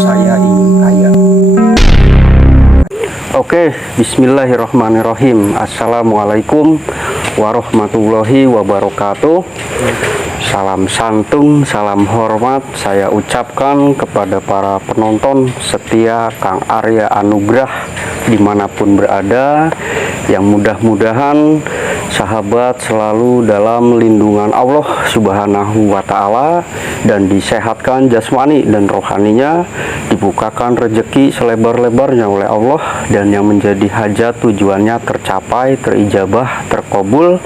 Saya ingin kaya. Oke, bismillahirrahmanirrahim. Assalamualaikum warahmatullahi wabarakatuh. Salam santun, salam hormat saya ucapkan kepada para penonton setia Kang Arya Anugrah dimanapun berada, yang mudah-mudahan sahabat selalu dalam lindungan Allah Subhanahu wa Ta'ala, dan disehatkan jasmani dan rohaninya, dibukakan rezeki selebar-lebarnya oleh Allah, dan yang menjadi hajat tujuannya tercapai, terijabah, terkabul,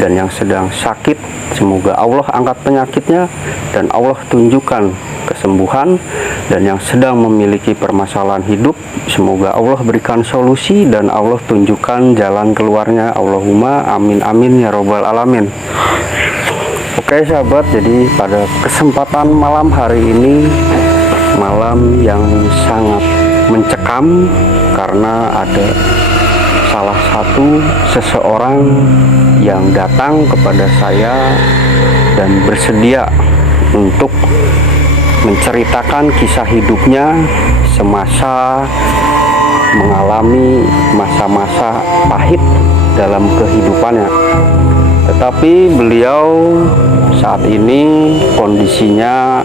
dan yang sedang sakit semoga Allah angkat penyakitnya dan Allah tunjukkan kesembuhan, dan yang sedang memiliki permasalahan hidup semoga Allah berikan solusi dan Allah tunjukkan jalan keluarnya. Allahumma amin amin ya robbal alamin. Oke sahabat, jadi pada kesempatan malam hari ini, malam yang sangat mencekam karena ada salah satu seseorang yang datang kepada saya dan bersedia untuk menceritakan kisah hidupnya semasa mengalami masa-masa pahit dalam kehidupannya. Tetapi beliau saat ini kondisinya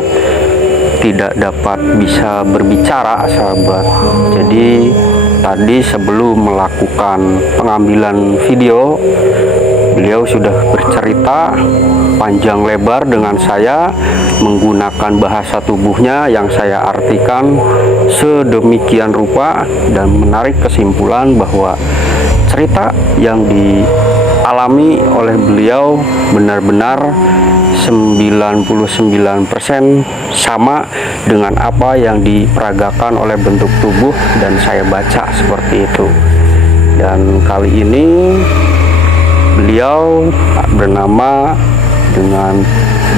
tidak dapat bisa berbicara sahabat. Jadi tadi sebelum melakukan pengambilan video, beliau sudah bercerita panjang lebar dengan saya menggunakan bahasa tubuhnya yang saya artikan sedemikian rupa dan menarik kesimpulan bahwa cerita yang dialami oleh beliau benar-benar 99% sama dengan apa yang diperagakan oleh bentuk tubuh dan saya baca seperti itu. Dan kali ini beliau bernama dengan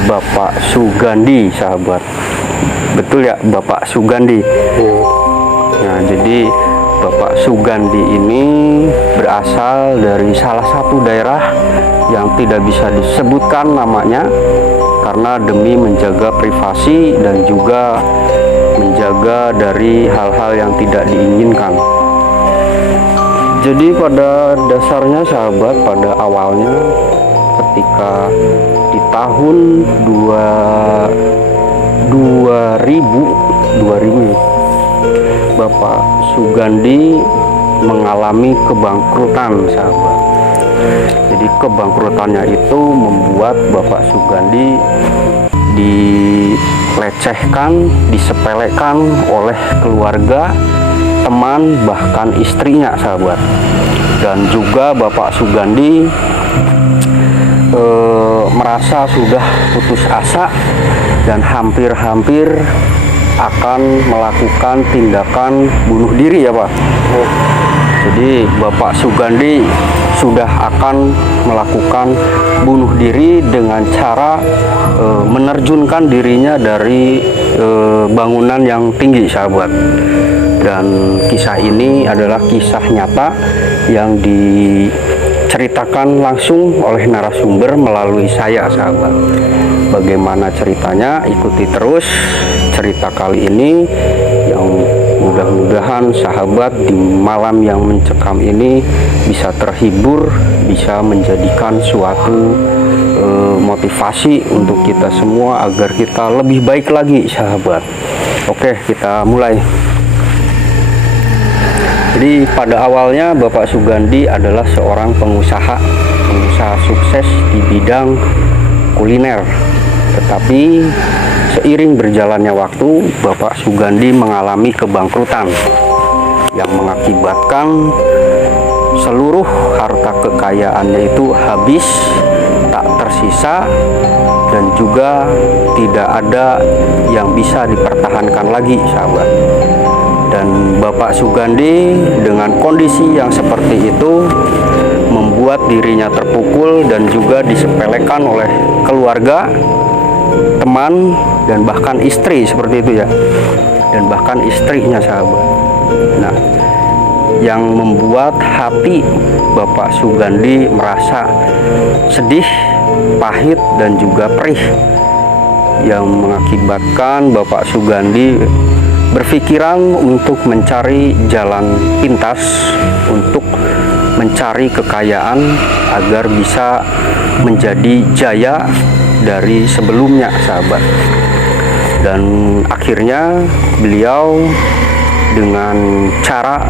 Bapak Sugandi sahabat. Betul ya Bapak Sugandi? Nah, jadi Bapak Sugandi ini berasal dari salah satu daerah yang tidak bisa disebutkan namanya karena demi menjaga privasi dan juga menjaga dari hal-hal yang tidak diinginkan. Jadi pada dasarnya sahabat, pada awalnya ketika di tahun 2000 Bapak Sugandi mengalami kebangkrutan sahabat. Jadi kebangkrutannya itu membuat Bapak Sugandi dilecehkan, disepelekan oleh keluarga, teman, bahkan istrinya sahabat. Dan juga Bapak Sugandi merasa sudah putus asa dan hampir-hampir akan melakukan tindakan bunuh diri ya Pak. Jadi Bapak Sugandi sudah akan melakukan bunuh diri dengan cara menerjunkan dirinya dari bangunan yang tinggi sahabat. Dan kisah ini adalah kisah nyata yang diceritakan langsung oleh narasumber melalui saya sahabat. Bagaimana ceritanya, ikuti terus cerita kali ini yang mudah-mudahan sahabat di malam yang mencekam ini bisa terhibur, bisa menjadikan suatu motivasi untuk kita semua agar kita lebih baik lagi sahabat. Oke, kita mulai. Jadi pada awalnya Bapak Sugandi adalah seorang pengusaha sukses di bidang kuliner. Tetapi seiring berjalannya waktu, Bapak Sugandi mengalami kebangkrutan yang mengakibatkan seluruh harta kekayaannya itu habis, tak tersisa tersisa dan juga tidak ada yang bisa dipertahankan lagi, sahabat. Dan Bapak Sugandi dengan kondisi yang seperti itu membuat dirinya terpukul dan juga disepelekan oleh keluarga, teman, dan bahkan istri, seperti itu ya. Dan bahkan istrinya, sahabat. Nah, yang membuat hati Bapak Sugandi merasa sedih, pahit, dan juga perih, yang mengakibatkan Bapak Sugandi berpikiran untuk mencari jalan pintas untuk mencari kekayaan agar bisa menjadi jaya dari sebelumnya, sahabat. Dan akhirnya beliau dengan cara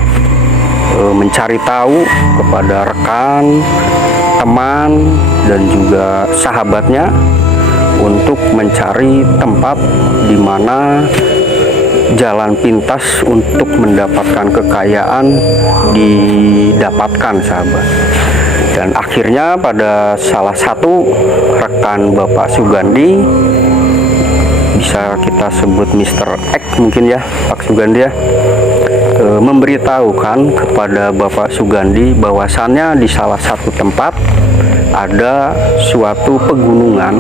mencari tahu kepada rekan, teman, dan juga sahabatnya untuk mencari tempat di mana jalan pintas untuk mendapatkan kekayaan didapatkan, sahabat. Dan akhirnya pada salah satu rekan Bapak Sugandi, bisa kita sebut Mr. X mungkin ya, Pak Sugandi ya, memberitahukan kepada Bapak Sugandi bahwasannya di salah satu tempat ada suatu pegunungan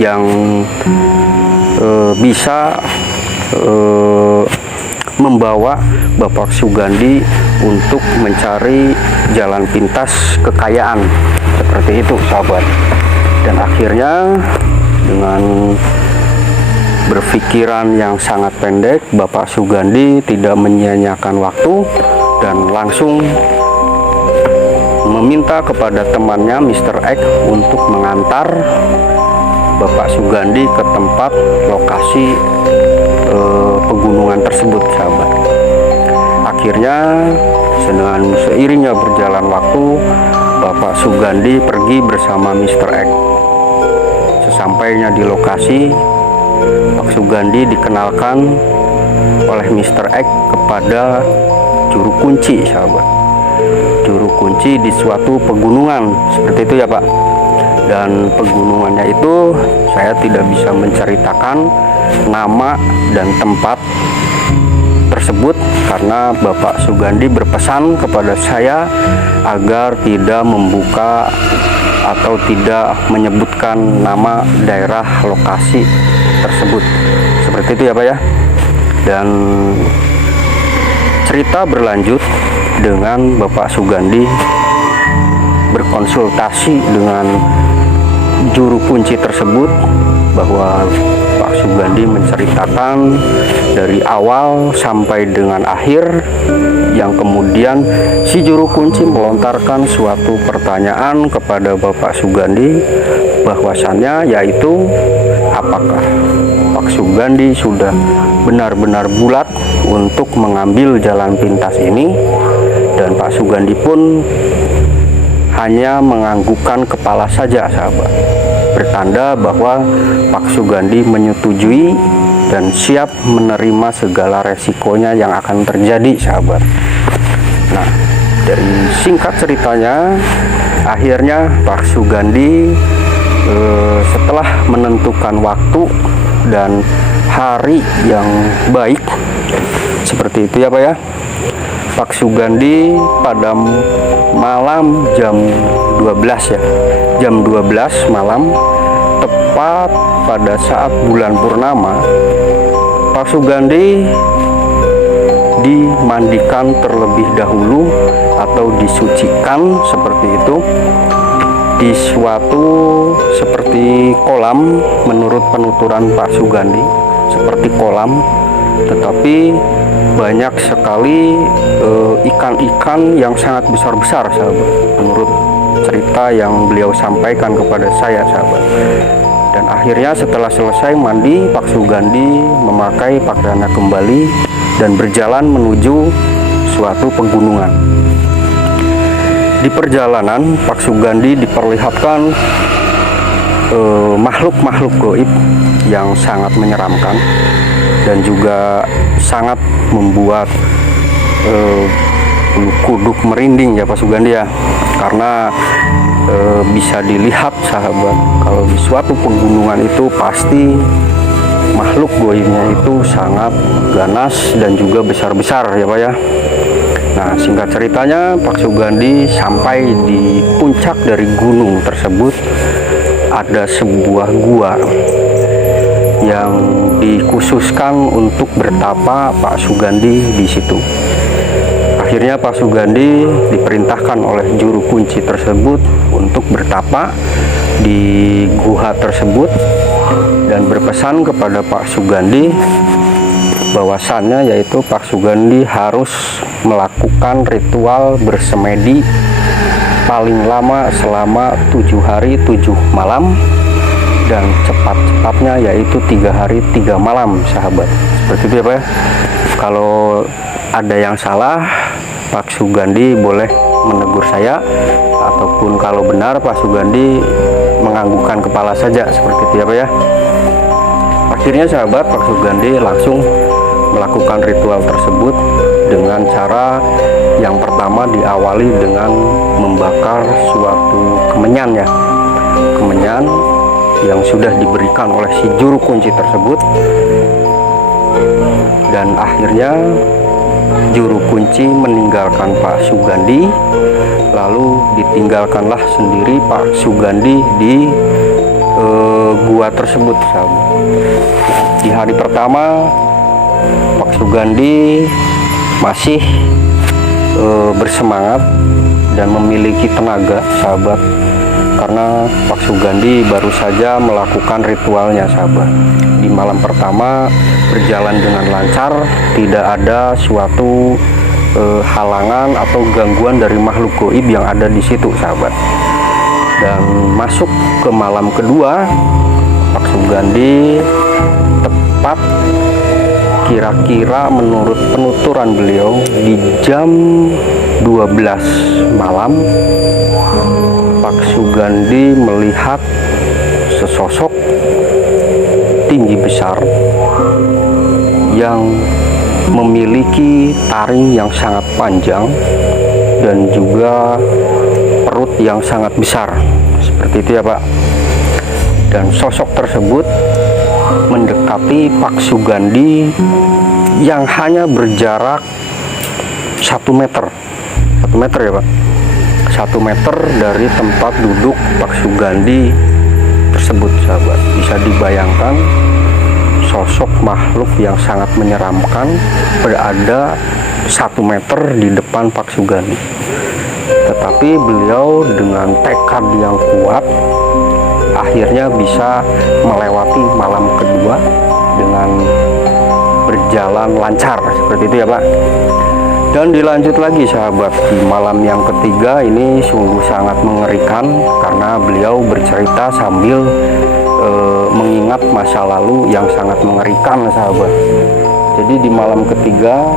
yang bisa membawa Bapak Sugandi untuk mencari jalan pintas kekayaan, seperti itu, sahabat. Dan akhirnya dengan berpikiran yang sangat pendek, Bapak Sugandi tidak menyia-nyiakan waktu dan langsung meminta kepada temannya Mr. X untuk mengantar Bapak Sugandi ke tempat lokasi pegunungan tersebut, sahabat. Akhirnya dengan seiringnya berjalan waktu, Bapak Sugandi pergi bersama Mr. X. Sesampainya di lokasi, Pak Sugandi dikenalkan oleh Mr. X kepada juru kunci, sahabat. Juru kunci di suatu pegunungan, seperti itu ya, Pak. Dan pegunungannya itu saya tidak bisa menceritakan nama dan tempat tersebut karena Bapak Sugandi berpesan kepada saya agar tidak membuka atau tidak menyebutkan nama daerah lokasi tersebut, seperti itu ya, Pak ya. Dan cerita berlanjut dengan Bapak Sugandi berkonsultasi dengan juru kunci tersebut, bahwa Pak Sugandi menceritakan dari awal sampai dengan akhir, yang kemudian si juru kunci melontarkan suatu pertanyaan kepada Bapak Sugandi, bahwasannya yaitu apakah Pak Sugandi sudah benar-benar bulat untuk mengambil jalan pintas ini. Dan Pak Sugandi pun hanya menganggukkan kepala saja, sahabat, bertanda bahwa Pak Sugandi menyetujui dan siap menerima segala resikonya yang akan terjadi, sahabat. Nah, dari singkat ceritanya, akhirnya Pak Sugandi setelah menentukan waktu dan hari yang baik, seperti itu ya, Pak ya, Pak Sugandi pada malam jam 12 ya, jam 12 malam, tepat pada saat bulan purnama, Pak Sugandi dimandikan terlebih dahulu atau disucikan, seperti itu, di suatu seperti kolam. Menurut penuturan Pak Sugandi seperti kolam, tetapi banyak sekali ikan-ikan yang sangat besar-besar, sahabat, menurut cerita yang beliau sampaikan kepada saya, sahabat. Dan akhirnya setelah selesai mandi, Pak Sugandi memakai pakaiannya kembali dan berjalan menuju suatu pegunungan. Di perjalanan, Pak Sugandi diperlihatkan makhluk-makhluk gaib yang sangat menyeramkan dan juga sangat membuat bulu kuduk merinding ya Pak Sugandi ya, karena bisa dilihat sahabat, kalau di suatu pegunungan itu pasti makhluk goibnya itu sangat ganas dan juga besar-besar ya Pak ya. Nah, singkat ceritanya Pak Sugandi sampai di puncak dari gunung tersebut ada sebuah gua yang dikhususkan untuk bertapa Pak Sugandi di situ. Akhirnya Pak Sugandi diperintahkan oleh juru kunci tersebut untuk bertapa di gua tersebut dan berpesan kepada Pak Sugandi bahwasannya yaitu Pak Sugandi harus melakukan ritual bersemedi paling lama selama 7 hari 7 malam dan cepat-cepatnya yaitu 3 hari 3 malam sahabat. Seperti itu ya Pak ya. Kalau ada yang salah Pak Sugandi boleh menegur saya, ataupun kalau benar Pak Sugandi menganggukkan kepala saja, seperti itu ya Pak ya. Akhirnya sahabat, Pak Sugandi langsung melakukan ritual tersebut dengan cara yang pertama diawali dengan membakar suatu kemenyan ya, kemenyan yang sudah diberikan oleh si juru kunci tersebut. Dan akhirnya juru kunci meninggalkan Pak Sugandi, lalu ditinggalkanlah sendiri Pak Sugandi di gua tersebut sahabat. Di hari pertama Pak Sugandi masih bersemangat dan memiliki tenaga sahabat, karena Pak Sugandi baru saja melakukan ritualnya sahabat. Di malam pertama berjalan dengan lancar, tidak ada suatu halangan atau gangguan dari makhluk gaib yang ada di situ sahabat. Dan masuk ke malam kedua, Pak Sugandi tepat kira-kira menurut penuturan beliau di jam 12 malam Pak Sugandi melihat sesosok tinggi besar yang memiliki taring yang sangat panjang dan juga perut yang sangat besar, seperti itu ya Pak. Dan sosok tersebut mendekati Pak Sugandi yang hanya berjarak 1 meter ya Pak, 1 meter dari tempat duduk Pak Sugandi tersebut sahabat. Bisa dibayangkan sosok makhluk yang sangat menyeramkan berada 1 meter di depan Pak Sugandi. Tetapi beliau dengan tekad yang kuat akhirnya bisa melewati malam kedua dengan berjalan lancar, seperti itu ya Pak. Dan dilanjut lagi sahabat, di malam yang ketiga ini sungguh sangat mengerikan karena beliau bercerita sambil mengingat masa lalu yang sangat mengerikan sahabat. Jadi di malam ketiga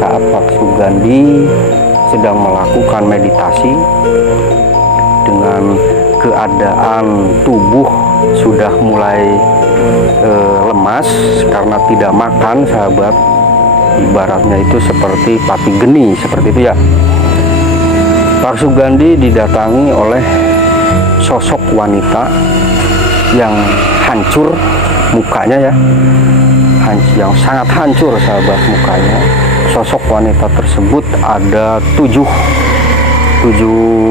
saat Pak Sugandi sedang melakukan meditasi dengan keadaan tubuh sudah mulai lemas karena tidak makan sahabat, ibaratnya itu seperti pati geni, seperti itu ya. Pak Sugandi didatangi oleh sosok wanita yang hancur mukanya ya, yang sangat hancur sahabat mukanya. Sosok wanita tersebut ada 7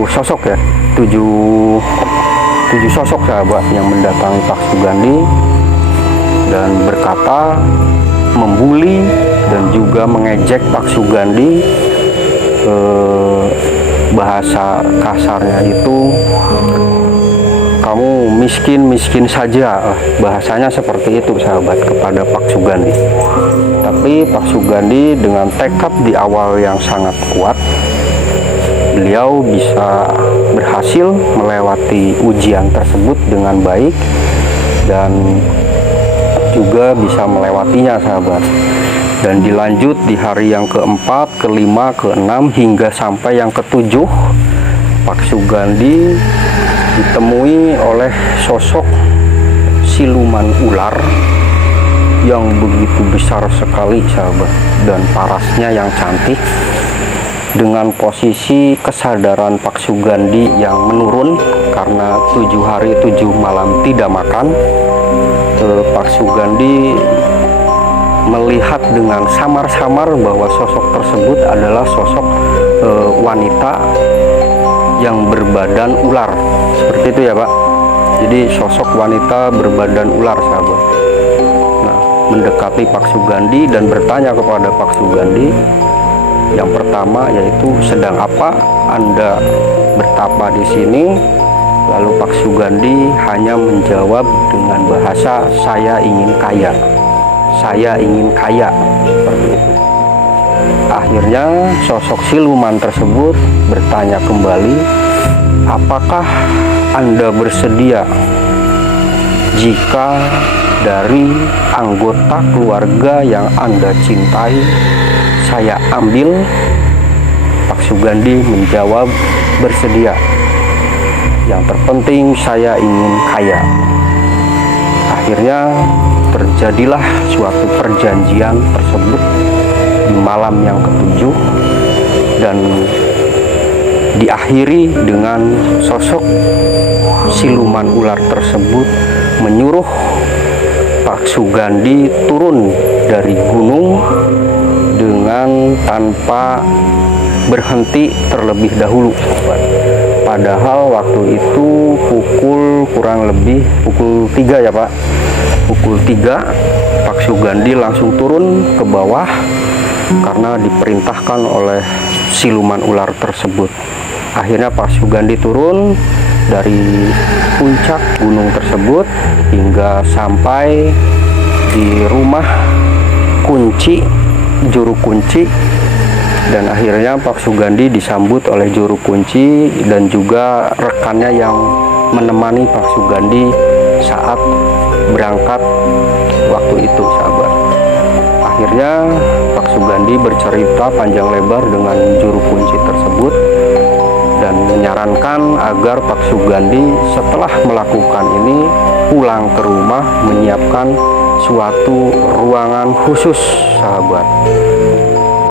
sosok ya, 7 sosok sahabat yang mendatangi Pak Sugandi dan berkata, membuli dan juga mengejek Pak Sugandi. Bahasa kasarnya itu, kamu miskin saja, bahasanya seperti itu sahabat kepada Pak Sugandi. Tapi Pak Sugandi dengan tekad di awal yang sangat kuat, beliau bisa berhasil melewati ujian tersebut dengan baik dan juga bisa melewatinya sahabat. Dan dilanjut di hari yang keempat, kelima, keenam hingga sampai yang ketujuh, Pak Sugandi ditemui oleh sosok siluman ular yang begitu besar sekali sahabat, dan parasnya yang cantik. dengan posisi kesadaran Pak Sugandi yang menurun karena 7 hari 7 malam tidak makan. Pak Sugandi melihat dengan samar-samar bahwa sosok tersebut adalah sosok wanita yang berbadan ular, seperti itu ya Pak. Jadi sosok wanita berbadan ular, sahabat. Nah, mendekati Pak Sugandi dan bertanya kepada Pak Sugandi yang pertama, yaitu sedang apa Anda bertapa di sini? Lalu Pak Sugandi hanya menjawab dengan bahasa, saya ingin kaya, saya ingin kaya, seperti itu. Akhirnya sosok siluman tersebut bertanya kembali, apakah Anda bersedia jika dari anggota keluarga yang Anda cintai saya ambil? Pak Sugandi menjawab, bersedia. Yang terpenting saya ingin kaya. Akhirnya terjadilah suatu perjanjian tersebut di malam yang ketujuh dan diakhiri dengan sosok siluman ular tersebut menyuruh Pak Sugandi turun dari gunung dengan tanpa berhenti terlebih dahulu. Padahal waktu itu kurang lebih pukul 3 ya Pak. Pukul 3 Pak Sugandi langsung turun ke bawah karena diperintahkan oleh siluman ular tersebut. Akhirnya Pak Sugandi turun dari puncak gunung tersebut hingga sampai di rumah kunci, juru kunci. Dan akhirnya Pak Sugandi disambut oleh juru kunci dan juga rekannya yang menemani Pak Sugandi saat berangkat waktu itu, sahabat. Akhirnya Pak Sugandi bercerita panjang lebar dengan juru kunci tersebut dan menyarankan agar Pak Sugandi setelah melakukan ini pulang ke rumah menyiapkan suatu ruangan khusus, sahabat.